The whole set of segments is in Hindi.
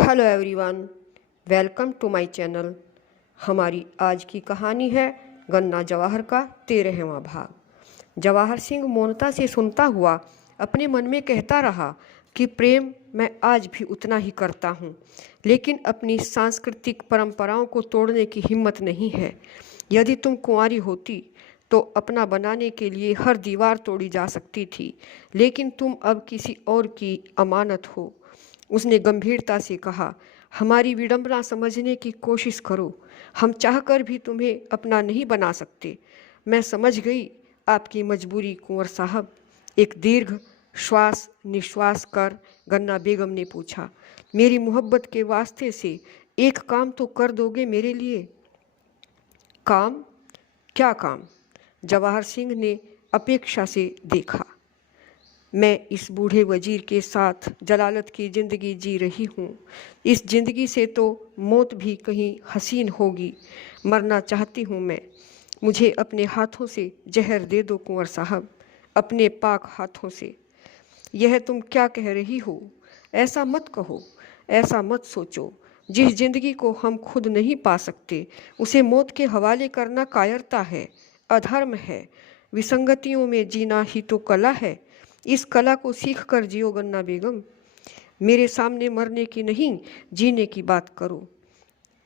Hello everyone, welcome to my channel. हमारी आज की कहानी है गन्ना जवाहर का 13वां भाग। जवाहर सिंह मौनता से सुनता हुआ अपने मन में कहता रहा कि प्रेम मैं आज भी उतना ही करता हूँ, लेकिन अपनी सांस्कृतिक परंपराओं को तोड़ने की हिम्मत नहीं है। यदि तुम कुंवारी होती तो अपना बनाने के लिए हर दीवार तोड़ी जा सकती थी, लेकिन तुम अब किसी और की अमानत हो। उसने गंभीरता से कहा, हमारी विडंबना समझने की कोशिश करो। हम चाहकर भी तुम्हें अपना नहीं बना सकते। मैं समझ गई आपकी मजबूरी कुंवर साहब। एक दीर्घ श्वास निश्वास कर गन्ना बेगम ने पूछा, मेरी मोहब्बत के वास्ते से एक काम तो कर दोगे मेरे लिए? काम? क्या काम? जवाहर सिंह ने अपेक्षा से देखा। मैं इस बूढ़े वजीर के साथ जलालत की ज़िंदगी जी रही हूँ। इस ज़िंदगी से तो मौत भी कहीं हसीन होगी। मरना चाहती हूँ मैं। मुझे अपने हाथों से जहर दे दो कुंवर साहब, अपने पाक हाथों से। यह तुम क्या कह रही हो? ऐसा मत कहो, ऐसा मत सोचो। जिस जिंदगी को हम खुद नहीं पा सकते उसे मौत के हवाले करना कायरता है, अधर्म है। विसंगतियों में जीना ही तो कला है। इस कला को सीख कर जियो गन्ना बेगम। मेरे सामने मरने की नहीं, जीने की बात करो।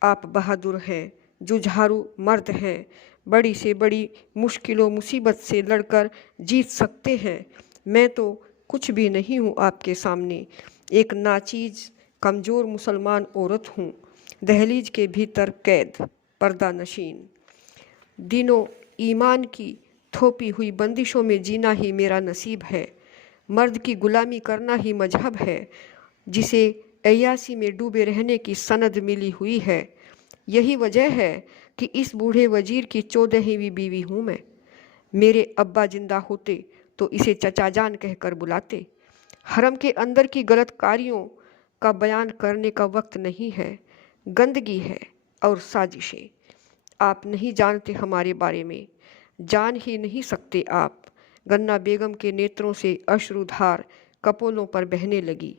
आप बहादुर हैं, जुझारू मर्द हैं, बड़ी से बड़ी मुश्किलों मुसीबत से लड़कर जीत सकते हैं। मैं तो कुछ भी नहीं हूँ आपके सामने। एक नाचीज कमज़ोर मुसलमान औरत हूँ, दहलीज के भीतर कैद, पर्दा नशीन। दिनों ईमान की थोपी हुई बंदिशों में जीना ही मेरा नसीब है। मर्द की गुलामी करना ही मजहब है, जिसे अय्यासी में डूबे रहने की सनद मिली हुई है। यही वजह है कि इस बूढ़े वजीर की 14वीं बीवी हूँ मैं। मेरे अब्बा जिंदा होते तो इसे चचा जान कहकर बुलाते। हरम के अंदर की गलत कारियों का बयान करने का वक्त नहीं है। गंदगी है और साजिशें। आप नहीं जानते हमारे बारे में, जान ही नहीं सकते आप। गन्ना बेगम के नेत्रों से अश्रुधार कपोलों पर बहने लगी।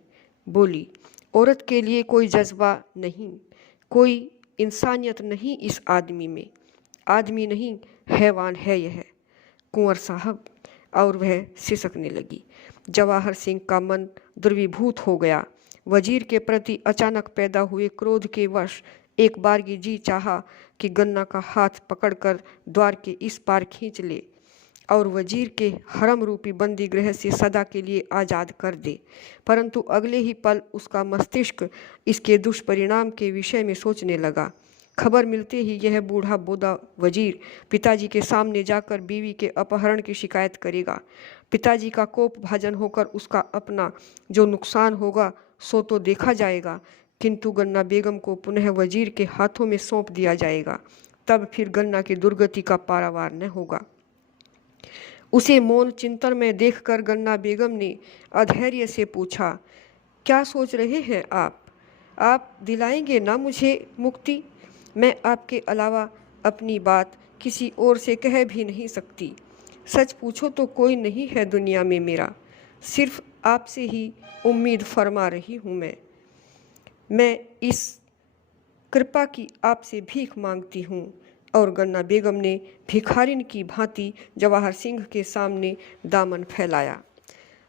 बोली, औरत के लिए कोई जज्बा नहीं, कोई इंसानियत नहीं इस आदमी में। आदमी नहीं, हैवान है यह कुंवर साहब। और वह सिसकने लगी। जवाहर सिंह का मन द्रवीभूत हो गया। वजीर के प्रति अचानक पैदा हुए क्रोध के वश एक बारगी जी चाहा कि गन्ना का हाथ पकड़कर द्वार के इस पार खींच ले और वजीर के हरम रूपी बंदी गृह से सदा के लिए आज़ाद कर दे। परंतु अगले ही पल उसका मस्तिष्क इसके दुष्परिणाम के विषय में सोचने लगा। खबर मिलते ही यह बूढ़ा बोदा वजीर पिताजी के सामने जाकर बीवी के अपहरण की शिकायत करेगा। पिताजी का कोप भाजन होकर उसका अपना जो नुकसान होगा सो तो देखा जाएगा, किंतु गन्ना बेगम को पुनः वजीर के हाथों में सौंप दिया जाएगा। तब फिर गन्ना की दुर्गति का पारावार न होगा। उसे मौन चिंतन में देखकर गन्ना बेगम ने अधैर्य से पूछा, क्या सोच रहे हैं आप? आप दिलाएंगे ना मुझे मुक्ति? मैं आपके अलावा अपनी बात किसी और से कह भी नहीं सकती। सच पूछो तो कोई नहीं है दुनिया में मेरा, सिर्फ आपसे ही उम्मीद फरमा रही हूँ मैं इस कृपा की आपसे भीख मांगती हूँ। और गन्ना बेगम ने भिखारिन की भांति जवाहर सिंह के सामने दामन फैलाया।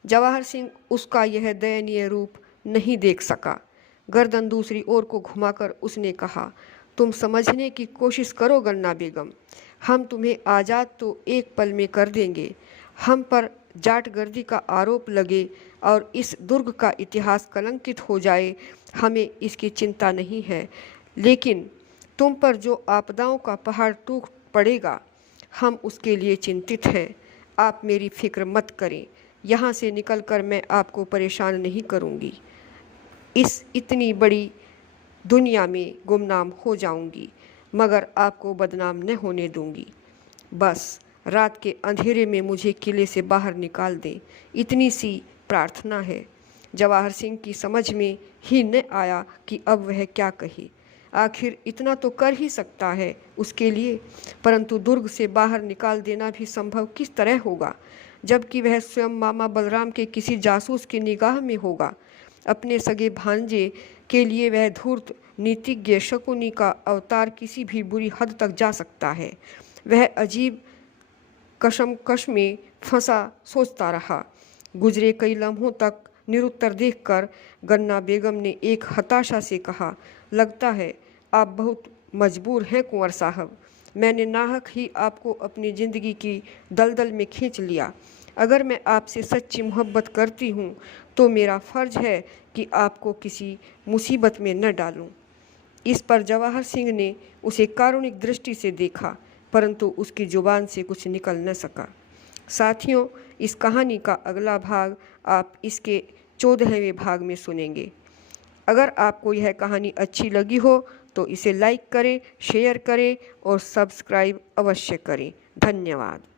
जवाहर सिंह उसका यह दयनीय रूप नहीं देख सका। गर्दन दूसरी ओर को घुमाकर उसने कहा, तुम समझने की कोशिश करो गन्ना बेगम। हम तुम्हें आज़ाद तो एक पल में कर देंगे। हम पर जाटगर्दी का आरोप लगे और इस दुर्ग का इतिहास कलंकित हो जाए, हमें इसकी चिंता नहीं है। लेकिन तुम पर जो आपदाओं का पहाड़ टूट पड़ेगा, हम उसके लिए चिंतित हैं। आप मेरी फिक्र मत करें। यहाँ से निकलकर मैं आपको परेशान नहीं करूँगी। इस इतनी बड़ी दुनिया में गुमनाम हो जाऊंगी, मगर आपको बदनाम न होने दूंगी। बस रात के अंधेरे में मुझे किले से बाहर निकाल दें, इतनी सी प्रार्थना है। जवाहर सिंह की समझ में ही न आया कि अब वह क्या कहे। आखिर इतना तो कर ही सकता है उसके लिए, परंतु दुर्ग से बाहर निकाल देना भी संभव किस तरह होगा, जबकि वह स्वयं मामा बलराम के किसी जासूस की निगाह में होगा। अपने सगे भांजे के लिए वह धूर्त नीतिज्ञ शकुनी का अवतार किसी भी बुरी हद तक जा सकता है। वह अजीब कशमकश में फंसा सोचता रहा। गुजरे कई लम्हों तक निरुत्तर देखकर गन्ना बेगम ने एक हताशा से कहा, लगता है आप बहुत मजबूर हैं कुंवर साहब। मैंने नाहक ही आपको अपनी ज़िंदगी की दलदल में खींच लिया। अगर मैं आपसे सच्ची मोहब्बत करती हूँ तो मेरा फ़र्ज है कि आपको किसी मुसीबत में न डालूं। इस पर जवाहर सिंह ने उसे कारुणिक दृष्टि से देखा, परंतु उसकी जुबान से कुछ निकल न सका। साथियों, इस कहानी का अगला भाग आप इसके 14वें भाग में सुनेंगे। अगर आपको यह कहानी अच्छी लगी हो तो इसे लाइक करें, शेयर करें और सब्सक्राइब अवश्य करें। धन्यवाद।